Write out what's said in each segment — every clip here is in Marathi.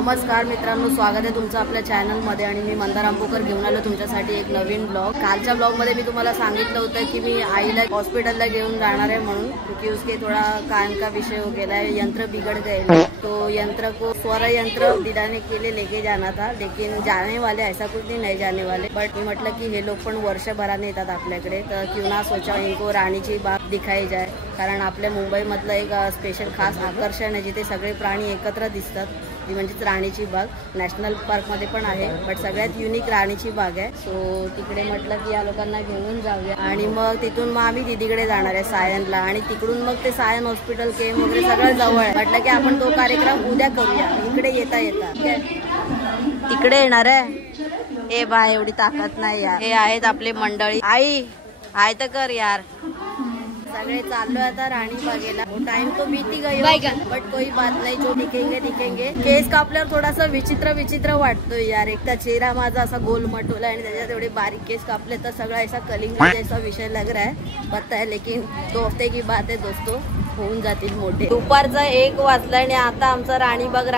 नमस्कार मित्रांनो, स्वागत आहे तुमचं आपल्या चॅनलमध्ये आणि मी मंदार आंबोकर घेऊन आलो तुमच्यासाठी एक नवीन ब्लॉग। कालच्या ब्लॉगमध्ये मी तुम्हाला सांगितलं होतं की मी आईला हॉस्पिटलला घेऊन जाणार आहे म्हणून, क्योंकि उसके थोड़ा कान का विषय हो गया है, यंत्र बिगड़ गए तो यंत्र को स्वर यंत्र दिलाने के लिए लेके जाना था, लेकिन जाने वाले ऐसा कुछ नहीं जाने वाले। बट मी म्हटलं की हे लोग पण वर्षभराने येतात आपल्याकडे, तर क्यों ना सोचा इनको राणीची बाग दिखाई जाए, कारण आपल्या मुंबईमधलं एक स्पेशल खास आकर्षण आहे जिथे सगळे प्राणी एकत्र दिसतात, ती म्हणजेच राणीची बाग। नॅशनल पार्कमध्ये पण आहे, बट सगळ्यात युनिक राणीची बाग आहे। सो तिकडे म्हटलं की या लोकांना घेऊन जाऊया आणि मग तिथून मग आम्ही दीदीकडे जाणार आहे सायनला, आणि तिकडून मग ते सायन हॉस्पिटल केम वगैरे सगळं जवळ आहे। म्हटलं की आपण तो कार्यक्रम उद्या करूया, इकडे येता येता तिकडे येणार आहे। ए बाय, एवढी ताकद नाही यार। हे आहेत आपली मंडळी। आई हाय तर कर यार। सगळे चाललो आता राणी बागेला। टाइम तो बीती गई, बट कोई बात नाही, जो दिखेंगे। केस कापल्यावर थोडासा विचित्र वाटतोय यार। एक तर चेहरा माझा असा गोल मटोला आणि त्याच्यात एवढे बारीक केस कापले तर सगळा ऐसा कलिंग जैसा विषय लग रहा है, पता है, लेकिन 2 हफ्ते की बात है दोस्तों, होऊन जातील मोठे। दुपारचा 1 वाजला आणि आता आमचा राणीबाग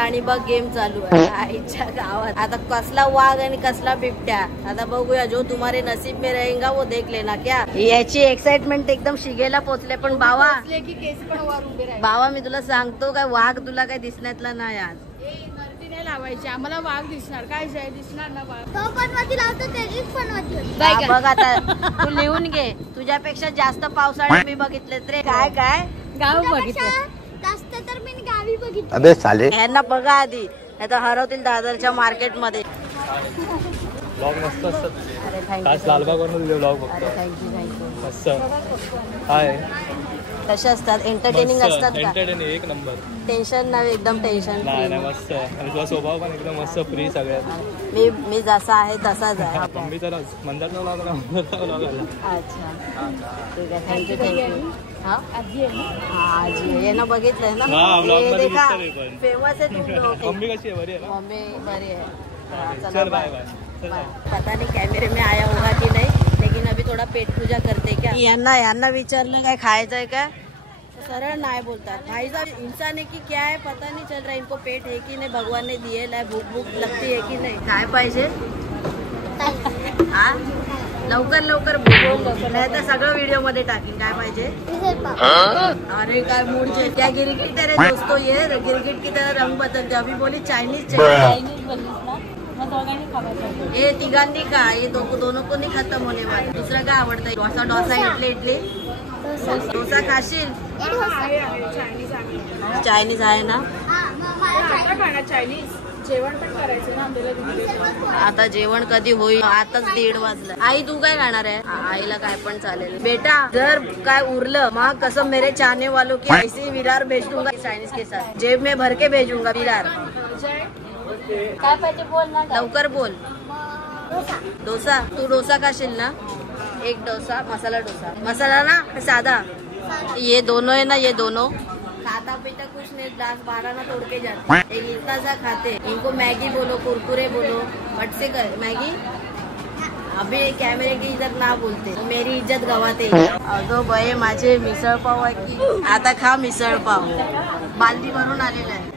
गेम चालू आहे आईच्या गावात। आता कसला वाघ आणि कसला बिबट्या आता बघूया, जो तुम्हारे नसीब में रहेगा वो देख लेना क्या। याची एक्साइटमेंट एकदम शिगेला पोचले। पण बाबा मी तुला सांगतो काय, वाघ तुला काय दिसण्यातला नाही आज। नाही लावायची आम्हाला, वाघ दिसणार काय दिसणार ना वाघ। बघ आता तू लिहून घे, तुझ्यापेक्षा जास्त पावसाळ्यात मी बघितलेत रे। काय गाव बघितलं जास्त तर मी गावी बघितलं। अबे साले, यांना बघा आधी, नाही तर हरवतील दादरच्या मार्केट मध्ये। ब्लॉग मस्त असतात। अरे थँक्यू, आज लालबागवरून ब्लॉग बघतो। थँक्यू। मस्त हाय, कसे असतात, एंटरटेनिंग असतात का? एंटरटेनिंग एक नंबर, टेन्शन नाही, एकदम टेन्शन नाही फ्री। मस्त। आणि तुझा स्वभाव पण एकदम मस्त, फ्री सगळ्यात। मी जसा आहे तसाच आहे। मम्मी तर मंदारचा ब्लॉग आला। अच्छा ठीक आहे, थँक्यू। हा आजी आहे ना, बघितलंय ना, फेमस आहे तू। मम्मी कशी आहे, बरी आहे ना? मम्मी बरी आहे। चल चला बाय बाय। बाय। पता नहीं कैमरे में आया होगा कि नहीं, लेकिन अभी थोड़ा पेट पूजा करते क्या। यांना विचारलं काय खायचं आहे का, सरळ नाही बोलतात। भाई साहब इंसान है कि क्या है पता नहीं चल रहा, इनको पेट है कि नहीं, भगवान ने दिए है, भूक लगती है कि नहीं। काय पाहिजे हा, लवकर बोल, नाही तर सगळं व्हिडिओ मध्ये टाकीन। काय पाहिजे? अरे काय मूड है क्या, गिरगिट तेरे दोस्तों, ये गिरगिट की तरह रंग बदलते। अभी बोली चाइनीज ये तिघांनी का, ये दोनों को नहीं खत्म होने वाले। दूसरा काय आवडतं? डोसा इडली। डोसा खाशील? चायनीज आहे ना, चायनीज जेवण पण करायचं ना आपल्याला। आता जेवण कधी होईल, आताच 1:30 वाजलं। आई तू काय खाणार आहे? आईला काय पण चालेल बेटा, जर काय उरलं मग कसं मेरे चाहने वालों की ऐसी विरार भेज दूंगा चाइनीज के साथ, जेब में भर के भेजूंगा विरार। काय पाहिजे बोल ना, लवकर बोल। डोसा, तू डोसा खाशील ना? एक डोसा, मसाला ना सादा। ये दोनों है ना, ये दोनों खाता पीता कुछ नहीं, 10-12 ना तोड़ के जाते, एक इतना सा खाते। इनको मैगी बोलो, कुरकुरे बोलो, बट से कर मैगी। अभी कैमरे की इधर ना बोलते, मेरी इज्जत गवाते। अगं बये माझे मिसळ पाव आहे की, आता खा मिसळ पाव, बालदी भरून आलेला आहे।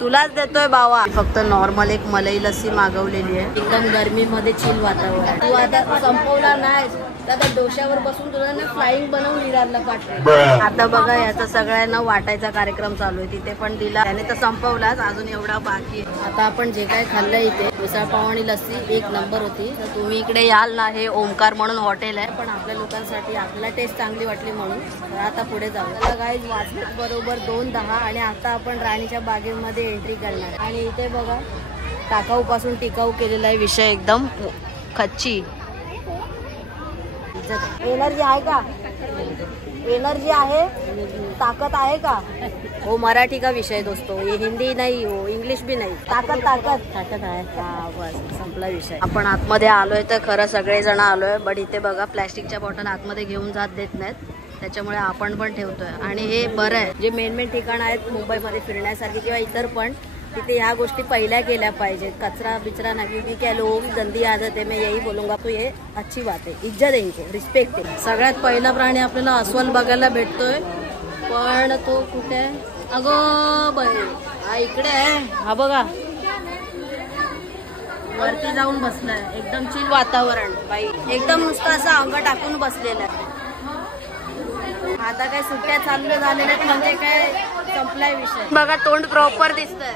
तुलाच देतोय बाबा। फक्त नॉर्मल एक मलाई लस्सी मागवलेली आहे, एकदम गर्मीमध्ये चिल वातावरण। तू आता संपवला नाही आता डोश्यावर बसून तुला ना फ्लाइंग बनवून विरारला पाठवेल। आता बघा याचा सगळ्यांना वाटायचा कार्यक्रम चालू आहे, तिथे पण दिला त्याने तर संपवलाच, अजून एवढा बाकी आहे। आता आपण जे काय खाल्लं इथे, मिसळ पाव आणि लस्सी 1 नंबर होती। तर तुम्ही इकडे याल ना, हे ओमकार म्हणून हॉटेल आहे, पण आपल्या लोकांसाठी आपल्याला टेस्ट चांगली वाटली म्हणून तर आता पुढे जाऊ। गाईज वाजले बरोबर 2:10 आणि आता आपण राणीच्या बागेमध्ये एंट्री करणार। आणि इथे बघा टाकाऊ पासून टिकाऊ केलेला आहे विषय, एकदम खच्ची। एनर्जी आहे का? एनर्जी आहे, ताकद आहे का? वो मराठी का विषय दोस्तों, ये हिंदी नहीं, वो इंग्लिश भी नहीं। ताकद आहे, हा बस संपला विषय। आपण आतमध्ये आलोय तर खरं सगळेजण आलोय, बट इथे बघा प्लॅस्टिकच्या बॉटल आतमध्ये घेऊन जात देत नाहीत, त्याच्यामुळे आपण पण ठेवतोय। आणि हे बरं आहे, जे मेन ठिकाण आहेत मुंबईमध्ये फिरण्यासारखी किंवा इतर पण, तिथे ह्या गोष्टी पहिल्या केल्या पाहिजेत। कचरा बिचरा ना, क्योंकि क्या लोग गंदी आदत है, मैं यही बोलूंगा। तो ये अच्छी बात है, इज्जत है इनको, रिस्पेक्ट है। सगळ्यात पहिला प्राणी आपल्याला अस्वल बघायला भेटतोय, पण तो कुठे अगो बाई हा इकडे आहे. हा बघा वरती जाऊन बसलाय. एकदम चिल वातावरण बाई. एकदम नुसतं असं अंग टाकून बसलेलं आहे. आता काय सुट्ट्या चालू झालेल्या आहेत म्हणजे काय संपलाय विषय. बघा तोंड प्रॉपर दिसतंय.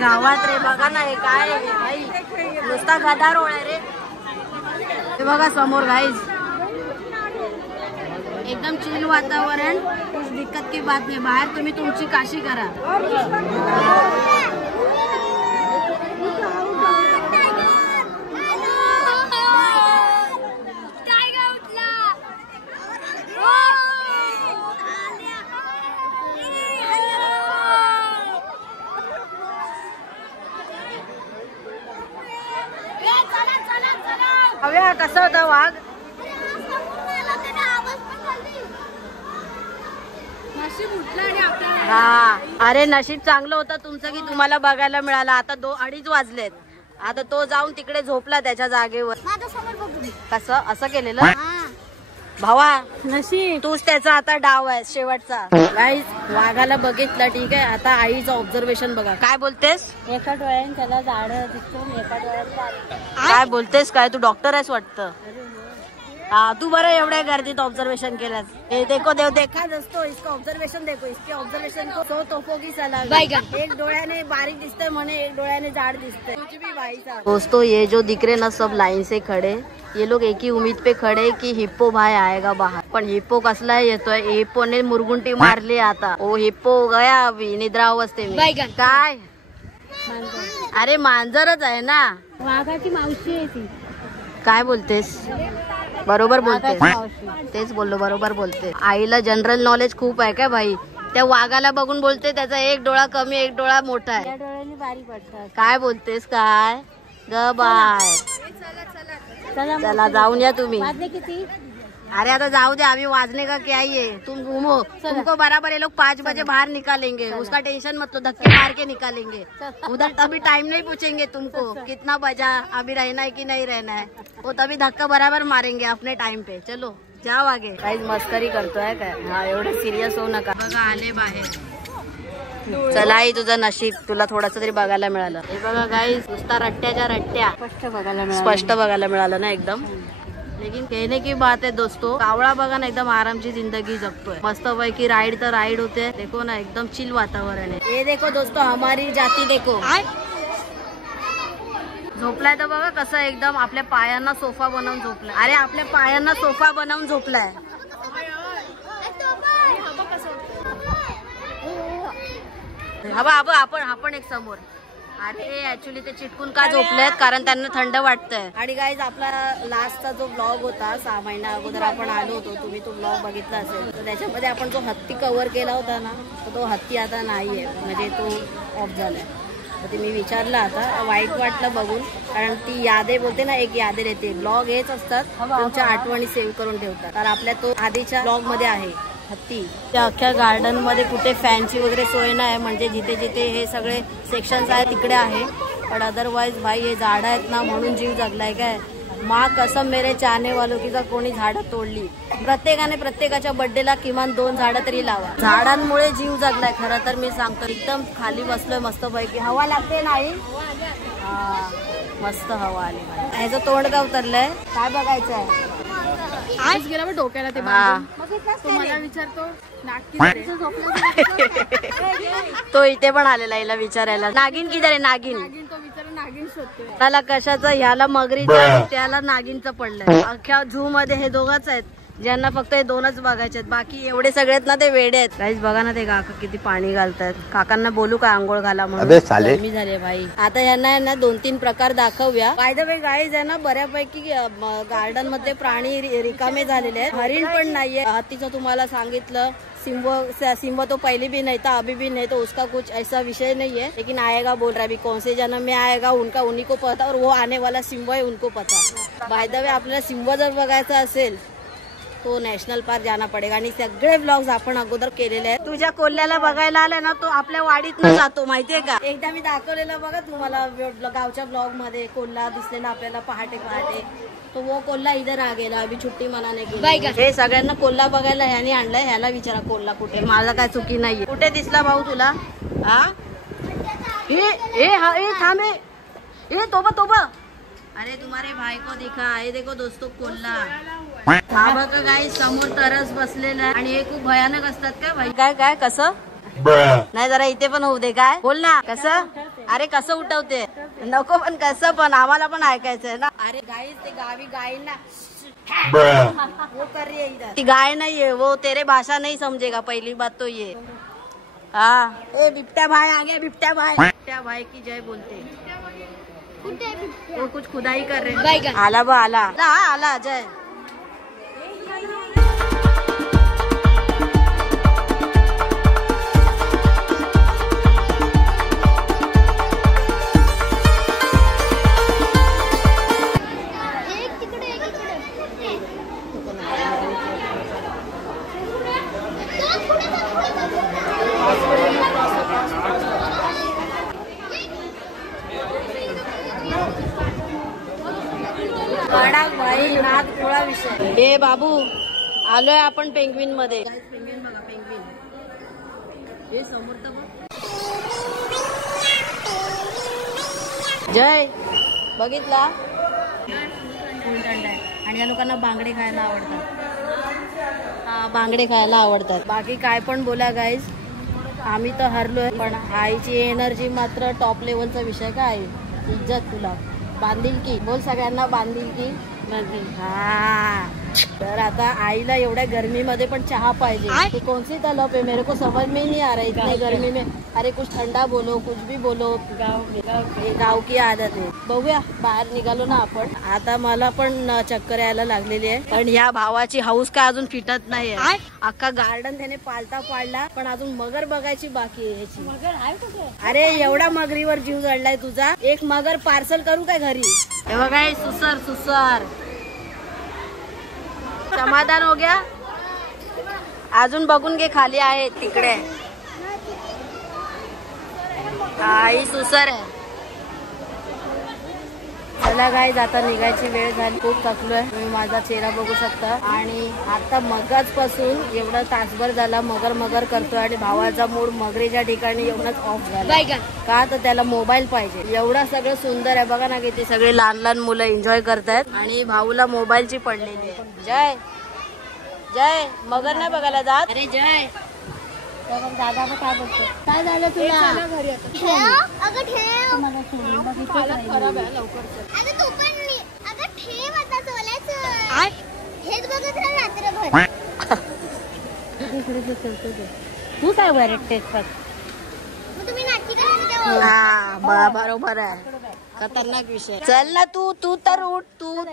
गावात रे बघा ना हे काय भाई नुसता गदारोळ आहे रे. हे बघा समोर गाईज एकदम चिल वातावरण. कुछ दिक्कत की बात नाही. बाहेर तुम्ही तुमची काशी करा. हव्या कसा होता वाघ? हा अरे नशीब चांगलं होतं तुमचं की तुम्हाला बघायला मिळालं. आता 2-2:30 वाजलेत. आता तो जाऊन तिकडे झोपला त्याच्या जागेवर. कसं असं केलेलं भावा? नशीब तूच त्याचा आता डाव आहे शेवटचा. गाईज वाघाला बघितलं ठीक आहे. आता आईचं ऑब्झर्वेशन बघा. काय बोलतेस? एका डोळ्याने त्याला झाड दिसतो एका डोळ्याने. काय बोलतेस काय? तू डॉक्टर आहेस वाटतं. हाँ तू बरं एवढ्या गर्दीत ऑब्झर्वेशन केलं. देखो देव देखा दोस्तों इसका ऑब्झर्वेशन देखो. इसके ऑब्झर्वेशन को 100 तोपों की सलाह. एक डोळ्याने बारीक दिसते म्हणे एक डोळ्याने झाड दिसते. कुछ भी भाई साहब. दोस्तों ये जो दिख रहे ना सब लाइन से खड़े. ये लोग एक ही उम्मीद पे खड़े की हिप्पो भाई आएगा बाहर. पण हिप्पो कसला येतोय? हिप्पोने मुरगुंटी मारली. आता ओ हिप्पो गया अभी निद्रा अवस्थे में. काय अरे मांजरच आहे ना. वाघाची मावशी आहे ती. काय बोलतेस? बरोबर बोलते. तेच बोललो बरोबर बोलते. आईला जनरल नॉलेज खूप आहे काय भाई. त्या वाघाला बघून बोलते त्याचा एक डोळा कमी एक डोळा मोठा आहे. काय बोलतेस काय ग बाय. चला जाऊन या तुम्ही. अरे आता जाऊ दे. अभी वाजने का क्या ही है. तुम घूमो. तुमको बराबर ये लोग 5 बजे बाहर निकालेंगे. उसका टेंशन मत लो. धक्के मार के निकालेंगे. उधर तभी टाइम नहीं पूछेंगे तुमको कितना बजा अभी रहना है कि नहीं रहना है. वो तभी धक्का बराबर मारेंगे अपने टाइम पे. चलो जाओ आगे. काही मस्करी करतोय काय? हा एवढं सिरियस होऊ नका. बघा आले बाहेर. चला आई तुझं नशीब तुला थोडस तरी बघायला मिळालं. हे बघा गाईस नुसता रट्ट्याच्या रट्ट्या स्पष्ट बघायला मिळालं ना एकदम. लेकिन कहने की बात है दोस्तों कावळा बघा ना एकदम आरामची जिंदगी जगतोय. मस्त पैकी राइड तर राइड होते. देखो ना एकदम चिल वातावरण है. ये देखो दोस्तों हमारी जाती देखो. झोपलाय तर बघा कसं एकदम आपल्या पायांना सोफा बनवून झोपलाय. अरे आपल्या पायांना सोफा बनवून झोपलाय. आपण एक समोर. अरे ऍक्च्युली ते चिटकून का झोपलेत कारण त्यांना थंड वाटतंय. आणि गाईज आपला लास्टचा जो ब्लॉग होता 6 महिना अगोदर आपण आलो होतो. तुम्ही तो ब्लॉग बघितला असेल तर त्याच्यामध्ये आपण जो हत्ती कव्हर केला होता ना तो हत्ती आता नाहीये. म्हणजे तो ऑफ झालाय. तर ते मी विचारलं आता वाईट वाटलं बघून कारण ती यादे बोलते ना एक यादे येते. ब्लॉग हेच असतात तुमच्या आठवणी सेव्ह करून ठेवतात. तर आपल्या तो आधीच्या ब्लॉग मध्ये आहे हत्ती. त्या अख्ख्या गार्डन मध्ये कुठे फॅनची वगैरे सोय नाही. म्हणजे जिथे जिथे हे सगळे सेक्शन्स आहेत तिकडे आहे. पण अदरवाईज भाई हे झाड आहेत ना म्हणून जीव जगलाय काय. माँ कसम मेरे चाहने वालों की जर कोणी झाडं तोडली प्रत्येकाने प्रत्येकाच्या बर्थडेला किमान 2 झाडं तरी लावा. झाडांमुळे जीव जगलाय खरं तर मी सांगतो. एकदम खाली बसलोय मस्त पैकी. हवा लागते नाही. मस्त हवा आली. ह्याचं तोंड का उतरलंय काय बघायचं आहे. आज गेला बघ डोक्याला ते मला विचारतो तो इथे पण आलेला हिला विचारायला. नागिन किधर आहे नागिन. तो विचार नागिन शोधतोय. त्याला कशाचं ह्याला मगरीचं त्याला नागिनचं पडलंय. अख्ख्या झू मध्ये हे दोघंच आहेत ज्यांना फक्त हे 2च बघायचे आहेत. बाकी एवढे सगळे आहेत ना ते वेडे आहेत. काहीच बघा ना ते काका किती पाणी घालतायत. काकांना बोलू का आंघोळ घाला म्हणून. गरमी झाली भाई. आता यांना ना 2-3 प्रकार दाखवूया. बाय द वे गाईज आहे ना बऱ्यापैकी गार्डन मध्ये प्राणी रिकामे झालेले आहेत. हरिण पण नाहीये. हत्तीचं तुम्हाला सांगितलं. सिंह तो पहले भी नहीं था अभी भी नहीं. तो उसका कुछ ऐसा विषय नहीं है. लेकिन आएगा बोल रहा है. अभी कौन से जन्म में आएगा उनका उन्हीं को पता. और वो आने वाला सिंह है उनको पता. बाय द वे आपल्याला सिंह जर बघायचा असेल तो नॅशनल पार्क जाना पडेगा. आणि सगळे ब्लॉग्स आपण अगोदर केलेले आहेत. तुझ्या कोल्ह्याला बघायला आलाय ना, तो आपल्या वाडीत जातो माहितीये का. एकदा मी दाखवलेलं बघा तुम्हाला गावच्या ब्लॉग मध्ये कोल्हा दिसलेला आपल्याला पहाटे पहाटे. तो वो कोल्हा इधर आ गेला अभी छुट्टी मनाने गेली. हे सगळ्यांना कोल्हा बघायला ह्याने आणलाय. ह्याला विचारा कोल्हा कुठे. माझा काय चुकी नाहीये. कुठे दिसला भाऊ तुला. हा ए थांबे ए तोबा. अरे तुम्हारे भाई को दिखा. हे देखो दोस्तों कोल्हा. हा बघा काय समोर तरस बसलेला आहे. आणि हे खूप भयानक असतात का भाई. काय कसं नाही जरा इथे पण होऊ दे. काय बोल ना कसं. अरे कसं उठवते नको पण कसं पण आम्हाला पण ऐकायचंय ना. अरे गाई ते गावी गायींना वो कर रही है इधर. ती गाय नाहीये वो. तेरे भाषा नहीं समझेगा पहली बात तो ये. हाँ ए बिबट्या भाई आ गया. बिबट्या भाई की जय बोलते. वो कुछ खुदाई कर रहे. आला बा आला जय. भाई नाद थोडा विषय. हे बाबू आलोय आपण पेंग्विन मध्ये. पेंग्विन बघा पेंग्विन. हे समोर तर जय बघितला. आणि या लोकांना बांगडे खायला आवडतात. हा बांगडे खायला आवडतात. बाकी काय पण बोला गाईज आम्ही तर हरलोय. पण आईची एनर्जी मात्र टॉप लेवलचा विषय. काय इज्जत तुला बांधील की बोल. सगळ्यांना बांधील की. हा तर आता आईला एवढ्या गर्मीमध्ये पण चहा पाहिजे. कौन सी तलब है मेरे को समझ में नहीं आ रहा है इतनी गर्मी में. अरे कुछ ठंडा बोलो कुछ भी बोलो. गाव की आदत आहे. बघूया बाहेर निघालो ना आपण. आता मला पण चक्कर यायला लागलेली आहे. पण ह्या भावाची हाऊस काय अजून फिटत नाही. अख्खा गार्डन त्याने पालता पाडला. पण अजून मगर बघायची बाकी आहे ह्याची. मगर आहे कुठे. अरे एवढा मगरीवर जीव जडलाय तुझा. एक मगर पार्सल करू काय घरी. हे बघा सुसर समाधान हो गया. अजून बघून घे खाली आहे तिकडे. आई सुसर आहे. चला गाईज आता निघायची वेळ झाली. खूप थकलोय. तुम्ही माझा चेहरा बघू शकता. आणि आता मगाच पासून एवढा तासभर झाला मगर करतोय. आणि भावाचा मूड मगरीच्या ठिकाणी एवढाच ऑफ झाला. का तर त्याला मोबाईल पाहिजे. एवढा सगळं सुंदर आहे बघा ना किती सगळे लहान मुलं एन्जॉय करतायत. आणि भाऊला मोबाईलची पडलेली आहे. जय मगर नाही बघायला जात. अरे जय दादा काय बोलतो. काय झालं तुला. अगं ठेव. खराब आहे लवकर. अगं तू पण अगं ठेव आता सोलायचं. हेच बघत राहा रात्रभर. तू काय वरटेस बघ. तुम्ही नाटकी करायला. हा बरोबर आहे. खतरनाक विषय. चल ना तू तर उठ. तू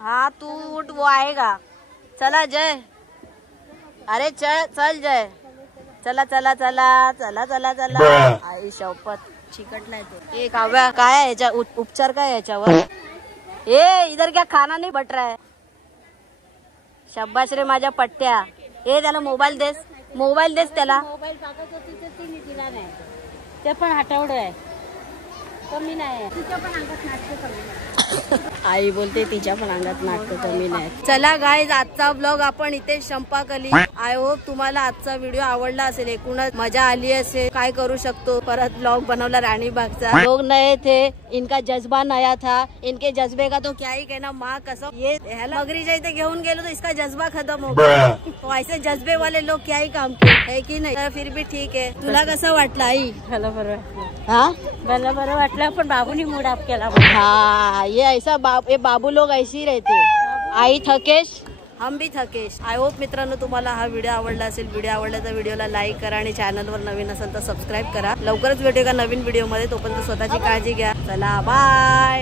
हा तू उठ. वो आएगा. चला जय. अरे चल जय. चला आई शपथ चिकटलाय तो. एक काव्या काय आहे याच्या उपचार काय याच्यावर. ए इधर क्या खाना नाही बट रहा है. शब्बाश रे माझ्या पट्ट्या. ए त्याला मोबाईल देस त्याला. मोबाईल टाकत होती तर तिने दिला नाही. ते पण हटवलं आहे. कमी नाही. तिच्या पण अंगात नाटक कमी नाही. आई बोलते तिच्या पण अंगात नाटक कमी नाही. चला गाईज आजचा ब्लॉग आपण इथे संपाकली. आय होप तुम्हाला आजचा व्हिडिओ आवडला असेल. एकूणच मजा आली असेल. काय करू शकतो परत ब्लॉग बनवला राणीबागचा. लोग नए थे इनका जज्बा नया था. इनके जज्बे का तो क्या ही कहना. माँ कसम ये ह्याला मगरीच्या इथे घेऊन गेलो तो इसका जज्बा खत्म हो गया. तो ऐसे जज्बे वाले लोग क्या ही काम किए है की नाही. तर फिर भी ठीक आहे. तुला कसं वाटलं आई. मला बरं वाटलं. हा मला बरं वाटलं. पण बाबूनी मूड ऑफ केला. हाँ ये ऐसा ये बाबू लोग ऐसे ही रहते. आई थकेश हम भी थकेश. आय होप मित्रांनो तुम्हाला हा व्हिडिओ आवडला असेल. व्हिडिओ आवडला तर व्हिडिओला लाईक करा. आणि चॅनलवर नवीन असेल तर सबस्क्राईब करा. लवकरच भेटूया नवीन व्हिडिओ मध्ये. तोपर्यंत स्वतःची काळजी घ्या. चला बाय.